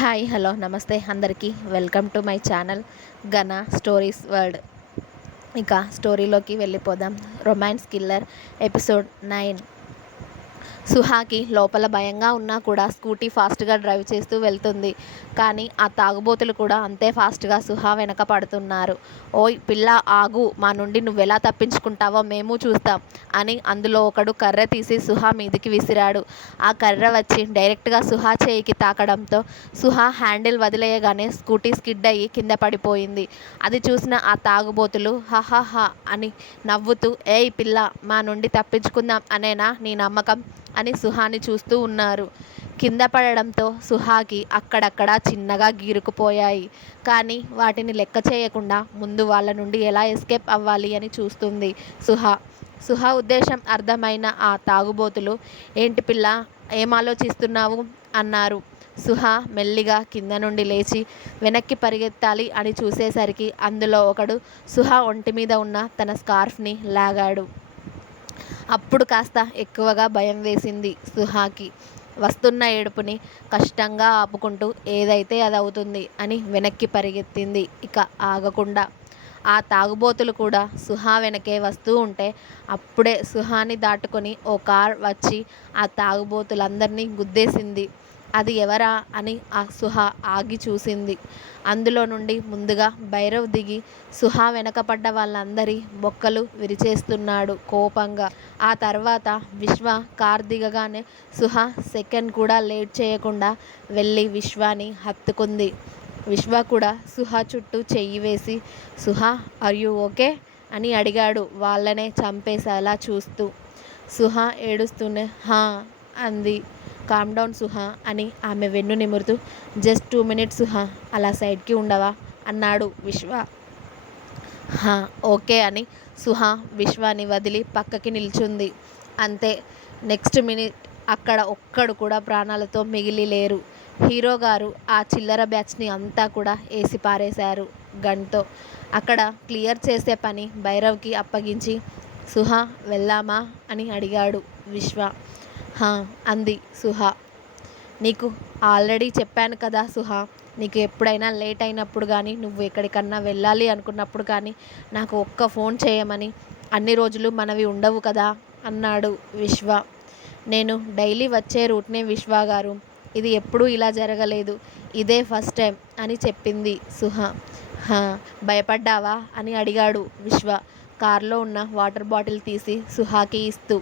Hi hello నమస్తే అందరికీ. Welcome to my channel Gana stories world. ఇక స్టోరీలోకి వెళ్ళిపోదాం. Romance killer episode nine. సుహాకి లోపల భయంగా ఉన్నా కూడా స్కూటీ ఫాస్ట్గా డ్రైవ్ చేస్తూ వెళ్తుంది. కానీ ఆ తాగుబోతులు కూడా అంతే ఫాస్ట్గా సుహా వెనక పడుతున్నారు. ఓయ్ పిల్ల ఆగు మా నుండి నువ్వెలా తప్పించుకుంటావో మేము చూస్తాం అని అందులో ఒకడు కర్ర తీసి సుహా మీదికి విసిరాడు. ఆ కర్ర వచ్చి డైరెక్ట్గా సుహా చేయికి తాకడంతో సుహా హ్యాండిల్ వదిలేయగానే స్కూటీ స్కిడ్ అయ్యి కింద పడిపోయింది. అది చూసిన ఆ తాగుబోతులు హహహ అని నవ్వుతూ ఏయ్ పిల్ల మా నుండి తప్పించుకుందాం అనేనా నీ నమ్మకం? అని సుహాని చూస్తూ ఉన్నారు. కింద పడడంతో సుహాకి అక్కడక్కడ చిన్నగా గీరుకుపోయాయి. కానీ వాటిని లెక్క చేయకుండా ముందు వాళ్ళ నుండి ఎలా ఎస్కేప్ అవ్వాలి అని చూస్తుంది సుహా. సుహా ఉద్దేశం అర్థమైన ఆ తాగుబోతులు ఏంటి పిల్ల ఏం ఆలోచిస్తున్నావు? అన్నారు. సుహా మెల్లిగా కింద నుండి లేచి వెనక్కి పరిగెత్తాలి అని చూసేసరికి అందులో ఒకడు సుహా ఒంటి మీద ఉన్న తన స్కార్ఫ్ని లాగాడు. అప్పుడు కాస్త ఎక్కువగా భయం వేసింది సుహాకి. వస్తున్న ఏడుపుని కష్టంగా ఆపుకుంటూ ఏదైతే అది అవుతుంది అని వెనక్కి పరిగెత్తింది. ఇక ఆగకుండా. ఆ తాగుబోతులు కూడా సుహా వెనకే వస్తూ ఉంటే అప్పుడే సుహాని దాటుకొని ఓ కార్ వచ్చి ఆ తాగుబోతులందరినీ గుద్దేసింది. అది ఎవరా అని ఆ సుహా ఆగి చూసింది. అందులో నుండి ముందుగా భైరవ్ దిగి సుహా వెనకపడ్డ వాళ్ళందరి బొక్కలు విరిచేస్తున్నాడు కోపంగా. ఆ తర్వాత విశ్వ కార్ దిగగానే సుహా సెకండ్ కూడా లేట్ చేయకుండా వెళ్ళి విశ్వాని హత్తుకుంది. విశ్వ కూడా సుహా చుట్టూ చెయ్యి వేసి సుహా ఆర్ యు ఓకే అని అడిగాడు. వాళ్ళనే చంపేసేలా చూస్తూ. సుహా ఏడుస్తూనే హా అంది. కామ్ డౌన్ సుహా అని ఆమె వెన్ను నిమురుతూ. Just two minutes Suha. అలా సైడ్కి ఉండవా? అన్నాడు విశ్వ. హా ఓకే అని సుహా విశ్వాని వదిలి పక్కకి నిల్చుంది. అంతే. నెక్స్ట్ మినిట్ అక్కడ ఒక్కడు కూడా ప్రాణాలతో మిగిలి లేరు. హీరో గారు ఆ చిల్లర బ్యాచ్ని అంతా కూడా వేసి పారేశారు గన్తో. అక్కడ క్లియర్ చేసే పని భైరవ్కి అప్పగించి సుహా వెళ్దామా అని అడిగాడు విశ్వ. హా అంది సుహా. నీకు ఆల్రెడీ చెప్పాను కదా సుహా నీకు ఎప్పుడైనా లేట్ అయినప్పుడు కానీ నువ్వు ఎక్కడికన్నా వెళ్ళాలి అనుకున్నప్పుడు కానీ నాకు ఒక్క ఫోన్ చేయమని అన్ని రోజులు మనవి ఉండవు కదా అన్నాడు విశ్వ. నేను డైలీ వచ్చే రూట్నే విశ్వ గారు. ఇది ఎప్పుడూ ఇలా జరగలేదు. ఇదే ఫస్ట్ టైం అని చెప్పింది సుహా. హా భయపడ్డావా అని అడిగాడు విశ్వ. కారులో ఉన్న వాటర్ బాటిల్ తీసి సుహాకి ఇస్తూ.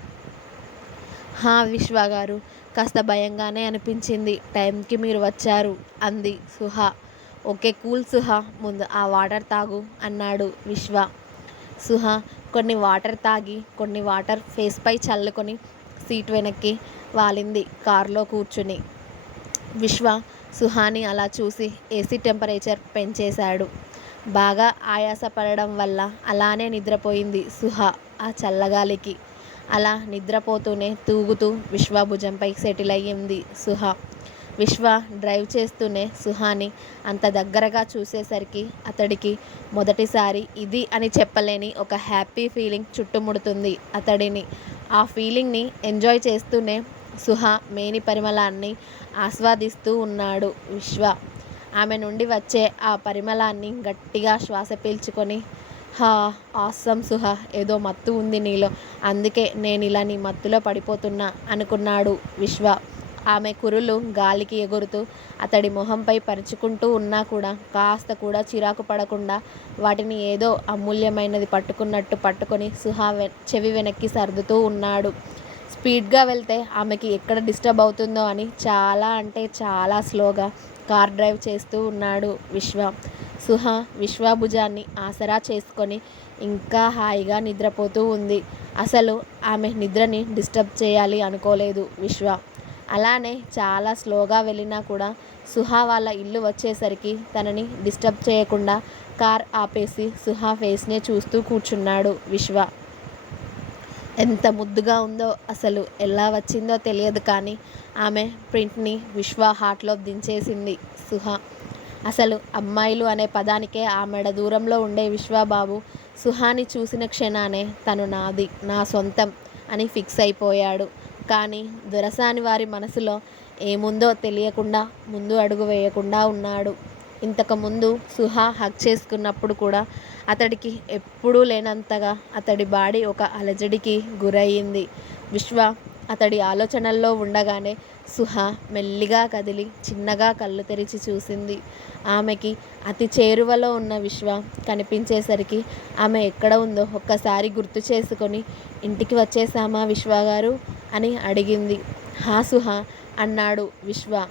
హా విశ్వ గారు కాస్త భయంగానే అనిపించింది. టైంకి మీరు వచ్చారు అంది సుహా. ఓకే కూల్ సుహా ముందు ఆ వాటర్ తాగు అన్నాడు విశ్వ. సుహా కొన్ని వాటర్ తాగి కొన్ని వాటర్ ఫేస్పై చల్లుకొని సీట్ వెనక్కి వాలింది కారులో కూర్చుని. విశ్వ సుహాని అలా చూసి ఏసీ టెంపరేచర్ పెంచేశాడు. బాగా ఆయాసపడడం వల్ల అలానే నిద్రపోయింది సుహా ఆ చల్లగాలికి. అలా నిద్రపోతూనే తూగుతూ విశ్వ భుజంపై సెటిల్ అయ్యింది సుహా. విశ్వ డ్రైవ్ చేస్తూనే సుహాని అంత దగ్గరగా చూసేసరికి అతడికి మొదటిసారి ఇది అని చెప్పలేని ఒక హ్యాపీ ఫీలింగ్ చుట్టుముడుతుంది అతడిని. ఆ ఫీలింగ్ని ఎంజాయ్ చేస్తూనే సుహా మేని పరిమళాన్ని ఆస్వాదిస్తూ ఉన్నాడు విశ్వ. ఆమె నుండి వచ్చే ఆ పరిమళాన్ని గట్టిగా శ్వాస పీల్చుకొని హా ఆసం సుహా ఏదో మత్తు ఉంది నీలో. అందుకే నేను ఇలా నీ మత్తులో పడిపోతున్నా అనుకున్నాడు విశ్వ. ఆమె కురులు గాలికి ఎగురుతూ అతడి మొహంపై పరుచుకుంటూ ఉన్నా కూడా కాస్త కూడా చిరాకు పడకుండా వాటిని ఏదో అమూల్యమైనది పట్టుకున్నట్టు పట్టుకొని సుహా చెవి వెనక్కి సర్దుతూ ఉన్నాడు. స్పీడ్గా వెళ్తే ఆమెకి ఎక్కడ డిస్టర్బ్ అవుతుందో అని చాలా అంటే చాలా స్లోగా కార్ డ్రైవ్ చేస్తూ ఉన్నాడు విశ్వ. సుహ విశ్వాభుజాన్ని ఆసరా చేసుకొని ఇంకా హాయిగా నిద్రపోతూ ఉంది. అసలు ఆమె నిద్రని డిస్టర్బ్ చేయాలి అనుకోలేదు విశ్వ. అలానే చాలా స్లోగా వెళ్ళినా కూడా సుహా వాళ్ళ ఇల్లు వచ్చేసరికి తనని డిస్టర్బ్ చేయకుండా కార్ ఆపేసి సుహా ఫేస్నే చూస్తూ కూర్చున్నాడు విశ్వ. ఎంత ముద్దుగా ఉందో అసలు ఎలా వచ్చిందో తెలియదు కానీ ఆమె ప్రింట్ని విశ్వ హార్ట్లో దించేసింది సుహా. అసలు అమ్మాయిలు అనే పదానికే ఆమెడ దూరంలో ఉండే విశ్వబాబు సుహాని చూసిన క్షణానే తను నాది నా సొంతం అని ఫిక్స్ అయిపోయాడు. కానీ దొరసాని వారి మనసులో ఏముందో తెలియకుండా ముందు అడుగు వేయకుండా ఉన్నాడు. ఇంతకుముందు సుహా హక్ చేసుకున్నప్పుడు కూడా అతడికి ఎప్పుడూ లేనంతగా అతడి బాడీ ఒక అలజడికి గురయ్యింది విశ్వ అతడి ఆలోచనల్లో ఉండగానే సుహ మెల్లిగా కదిలి చిన్నగా కళ్ళు తెరిచి చూసింది. ఆమెకి అతి చేరువలో ఉన్న విశ్వ కనిపించేసరికి ఆమె ఎక్కడ ఉందో ఒక్కసారి గుర్తు చేసుకొని ఇంటికి వచ్చేసామా విశ్వ గారు? అని అడిగింది. హా సుహ అన్నాడు విశ్వ.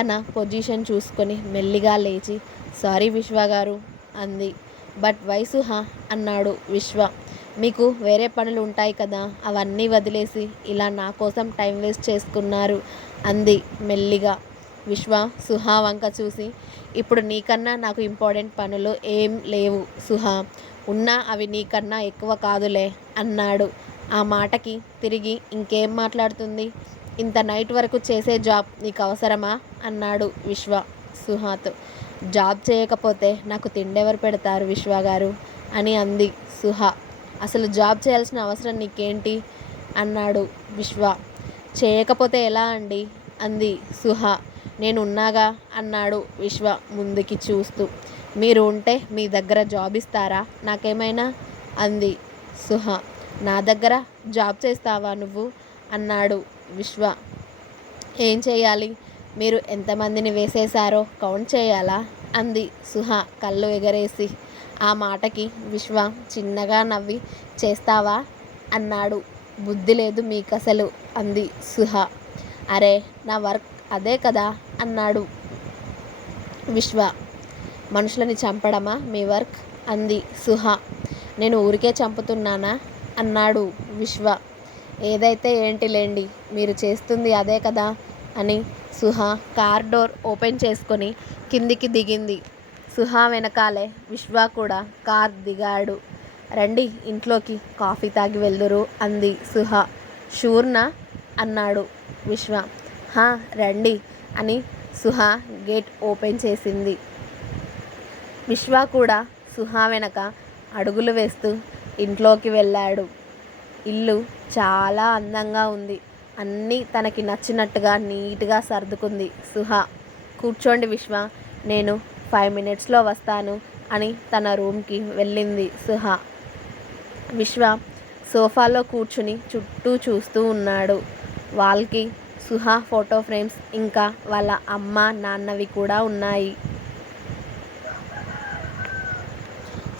తన పొజిషన్ చూసుకొని మెల్లిగా లేచి సారీ విశ్వ గారు అంది. But why Suha? అన్నాడు విశ్వ. మీకు వేరే పనులు ఉంటాయి కదా అవన్నీ వదిలేసి ఇలా నా కోసం టైం వేస్ట్ చేసుకున్నారు అంది మెల్లిగా. విశ్వ సుహా వంక చూసి ఇప్పుడు నీకన్నా నాకు ఇంపార్టెంట్ పనులు ఏం లేవు సుహా. ఉన్నా అవి నీకన్నా ఎక్కువ కాదులే అన్నాడు. ఆ మాటకి తిరిగి ఇంకేం మాట్లాడుతుంది? ఇంత నైట్ వరకు చేసే జాబ్ నీకు అవసరమా? అన్నాడు విశ్వ సుహాతో. జాబ్ చేయకపోతే నాకు తిండెవరు పెడతారు విశ్వ గారు అని అంది సుహా. అసలు జాబ్ చేయాల్సిన అవసరం నీకేంటి? అన్నాడు విశ్వ. చేయకపోతే ఎలా అండి? అంది సుహ. నేను ఉన్నాగా అన్నాడు విశ్వ ముందుకి చూస్తూ. మీరు ఉంటే మీ దగ్గర జాబ్ ఇస్తారా? నాకేమైనా? అంది సుహ. నా దగ్గర జాబ్ చేస్తావా నువ్వు? అన్నాడు విశ్వ. ఏం చేయాలి? మీరు ఎంతమందిని వేసేశారో కౌంట్ చేయాలా? అంది సుహ కళ్ళు ఎగరేసి. ఆ మాటకి విశ్వ చిన్నగా నవ్వి చేస్తావా? అన్నాడు. బుద్ధి లేదు మీకు అసలు అంది సుహ. అరే నా వర్క్ అదే కదా అన్నాడు విశ్వ. మనుషులని చంపడమా మీ వర్క్? అంది సుహ. నేను ఊరికే చంపుతున్నానా? అన్నాడు విశ్వ. ఏదైతే ఏంటిలేండి మీరు చేస్తుంది అదే కదా అని సుహ కార్ డోర్ ఓపెన్ చేసుకొని కిందికి దిగింది. సుహా వెనకాలే విశ్వ కూడా కార్ దిగాడు. రండి ఇంట్లోకి కాఫీ తాగి వెళ్దురు అంది సుహ. షూర్నా అన్నాడు విశ్వ. హా రండి అని సుహ గేట్ ఓపెన్ చేసింది. విశ్వ కూడా సుహా వెనక అడుగులు వేస్తూ ఇంట్లోకి వెళ్ళాడు. ఇల్లు చాలా అందంగా ఉంది. అన్నీ తనకి నచ్చినట్టుగా నీట్గా సర్దుకుంది సుహ. కూర్చోండి విశ్వ నేను ఫైవ్ మినిట్స్లో వస్తాను అని తన రూమ్కి వెళ్ళింది సుహ. విశ్వ సోఫాలో కూర్చుని చుట్టూ చూస్తూ ఉన్నాడు. వాల్కి సుహ ఫోటో ఫ్రేమ్స్ ఇంకా వాళ్ళ అమ్మ నాన్నవి కూడా ఉన్నాయి.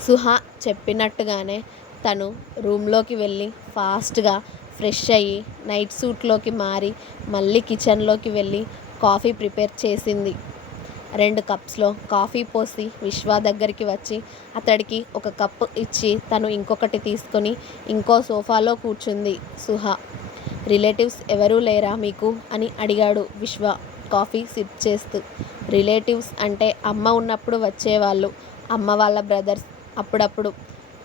సుహ చెప్పినట్టుగానే తను రూమ్లోకి వెళ్ళి ఫాస్ట్గా ఫ్రెష్ అయ్యి నైట్ సూట్లోకి మారి మళ్ళీ కిచెన్లోకి వెళ్ళి కాఫీ ప్రిపేర్ చేసింది. రెండు కప్స్లో కాఫీ పోసి విశ్వ దగ్గరికి వచ్చి అతడికి ఒక కప్పు ఇచ్చి తను ఇంకొకటి తీసుకొని ఇంకో సోఫాలో కూర్చుంది. సుహ రిలేటివ్స్ ఎవరూ లేరా మీకు? అని అడిగాడు విశ్వ కాఫీ సిప్ చేస్తూ. రిలేటివ్స్ అంటే అమ్మ ఉన్నప్పుడు వచ్చేవాళ్ళు అమ్మ వాళ్ళ బ్రదర్స్ అప్పుడప్పుడు.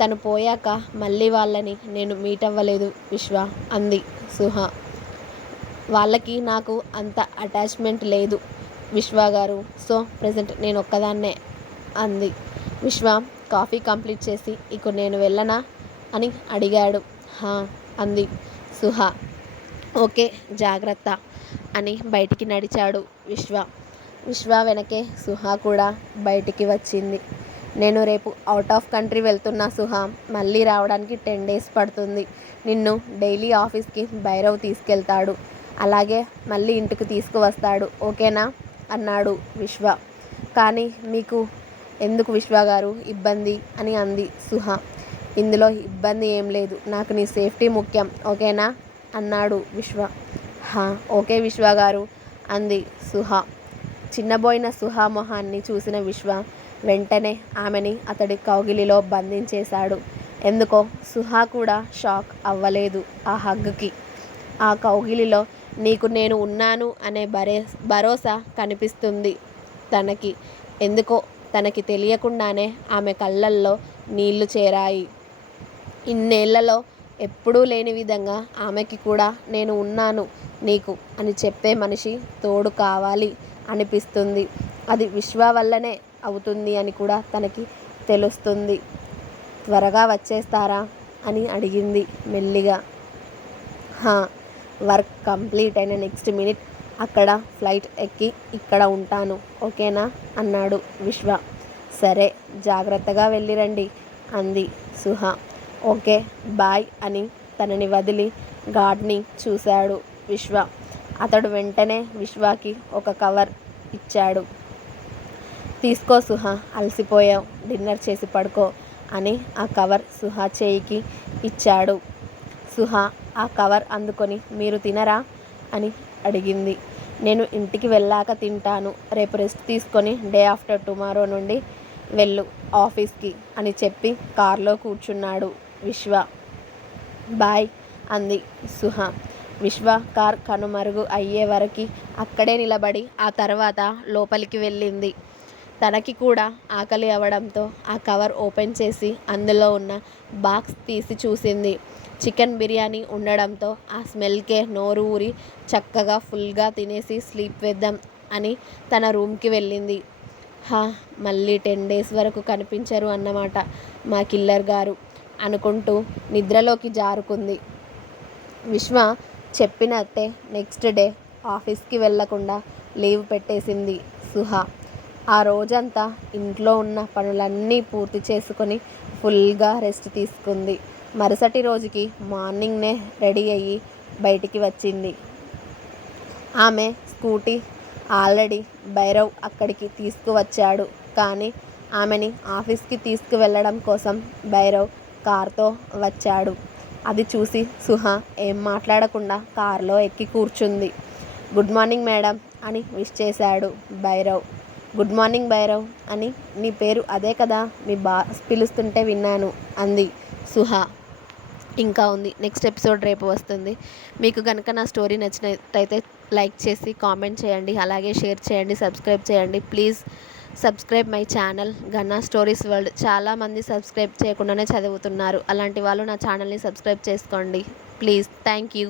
తను పోయాక మళ్ళీ వాళ్ళని నేను మీట్ అవ్వలేదు విశ్వ అంది సుహ. వాళ్ళకి నాకు అంత అటాచ్మెంట్ లేదు. విశ్వ గారు. సో ప్రజెంట్ నేను ఒక్కదాన్నే అంది. విశ్వ కాఫీ కంప్లీట్ చేసి ఇక నేను వెళ్ళనా? అని అడిగాడు. హా అంది సుహ. ఓకే జాగ్రత్త అని బయటికి నడిచాడు విశ్వ. విశ్వ వెనకే సుహ కూడా బయటికి వచ్చింది. నేను రేపు అవుట్ ఆఫ్ కంట్రీ వెళ్తున్నా సుహ. మళ్ళీ రావడానికి టెన్ డేస్ పడుతుంది. నిన్ను డైలీ ఆఫీస్కి భైరవ్ తీసుకెళ్తాడు. అలాగే మళ్ళీ ఇంటికి తీసుకువస్తాడు. ఓకేనా? అన్నాడు విశ్వ. కానీ మీకు ఎందుకు విశ్వ గారు ఇబ్బంది అని అంది సుహ. ఇందులో ఇబ్బంది ఏం లేదు. నాకు నీ సేఫ్టీ ముఖ్యం ఓకేనా? అన్నాడు విశ్వ. హా ఓకే విశ్వ గారు అంది సుహ. చిన్నబోయిన సుహ మొహాన్ని చూసిన విశ్వ వెంటనే ఆమెని అతడి కౌగిలిలో బంధించేశాడు. ఎందుకో సుహా కూడా షాక్ అవ్వలేదు ఆ హగ్గుకి. ఆ కౌగిలిలో నీకు నేను ఉన్నాను అనే భరే భరోసా కనిపిస్తుంది తనకి. ఎందుకో తనకి తెలియకుండానే ఆమె కళ్ళల్లో నీళ్ళు చేరాయి. ఇన్నేళ్ళలో ఎప్పుడూ లేని విధంగా ఆమెకి కూడా నేను ఉన్నాను నీకు అని చెప్పే మనిషి తోడు కావాలి అనిపిస్తుంది. అది విశ్వ వల్లనే అవుతుంది అని కూడా తనకి తెలుస్తుంది. త్వరగా వచ్చేస్తారా అని అడిగింది మెల్లిగా. హా వర్క్ కంప్లీట్ అయిన నెక్స్ట్ మినిట్ అక్కడ ఫ్లైట్ ఎక్కి ఇక్కడ ఉంటాను ఓకేనా? అన్నాడు విశ్వ. సరే జాగ్రత్తగా వెళ్ళిరండి అంది సుహ. ఓకే బాయ్ అని తనని వదిలి గాడ్ని చూశాడు విశ్వ. అతడు వెంటనే విశ్వాకి ఒక కవర్ ఇచ్చాడు. తీసుకో సుహ అలసిపోయావు డిన్నర్ చేసి పడుకో అని ఆ కవర్ సుహ చేయికి ఇచ్చాడు. సుహ ఆ కవర్ అందుకొని మీరు తినరా అని అడిగింది. నేను ఇంటికి వెళ్ళాక తింటాను. రేపు రెస్ట్ తీసుకొని డే ఆఫ్టర్ టుమారో నుండి వెళ్ళు ఆఫీస్కి అని చెప్పి కారులో కూర్చున్నాడు విశ్వ. బాయ్ అంది సుహ. విశ్వ కార్ కనుమరుగు అయ్యే వరకు అక్కడే నిలబడి ఆ తర్వాత లోపలికి వెళ్ళింది. తనకి కూడా ఆకలి అవ్వడంతో ఆ కవర్ ఓపెన్ చేసి అందులో ఉన్న బాక్స్ తీసి చూసింది. చికెన్ బిర్యానీ ఉండడంతో ఆ స్మెల్కే నోరు ఊరి చక్కగా ఫుల్గా తినేసి స్లీప్ వేద్దాం అని తన రూమ్కి వెళ్ళింది. హా మళ్ళీ టెన్ డేస్ వరకు కనిపించరు అన్నమాట మా కిల్లర్ గారు అనుకుంటూ నిద్రలోకి జారుకుంది. విశ్వ చెప్పినట్టే నెక్స్ట్ డే ఆఫీస్కి వెళ్ళకుండా లీవ్ పెట్టేసింది సుహ. ఆ రోజంతా ఇంట్లో ఉన్న పనులన్నీ పూర్తి చేసుకొని ఫుల్గా రెస్ట్ తీసుకుంది. మరుసటి రోజుకి మార్నింగ్నే రెడీ అయ్యి బయటికి వచ్చింది. ఆమె స్కూటీ ఆల్రెడీ భైరవ్ అక్కడికి తీసుకువచ్చాడు. కానీ ఆమెని ఆఫీస్కి తీసుకువెళ్ళడం కోసం భైరవ్ కార్తో వచ్చాడు. అది చూసి సుహ ఏం మాట్లాడకుండా కారులో ఎక్కి కూర్చుంది. గుడ్ మార్నింగ్ మేడం అని విష్ చేశాడు భైరవ్. గుడ్ మార్నింగ్ భైరవ్ అని నీ పేరు అదే కదా మీ బాస్ పిలుస్తుంటే విన్నాను అంది సుహ. ఇంకా ఉంది. నెక్స్ట్ ఎపిసోడ్ రేపు వస్తుంది. మీకు కనుక నా స్టోరీ నచ్చినట్టయితే లైక్ చేసి కామెంట్ చేయండి. అలాగే షేర్ చేయండి సబ్స్క్రైబ్ చేయండి. Please subscribe my channel Ganna stories world చాలామంది సబ్స్క్రైబ్ చేయకుండానే చదువుతున్నారు. అలాంటి వాళ్ళు నా ఛానల్ని సబ్స్క్రైబ్ చేసుకోండి. Please thank you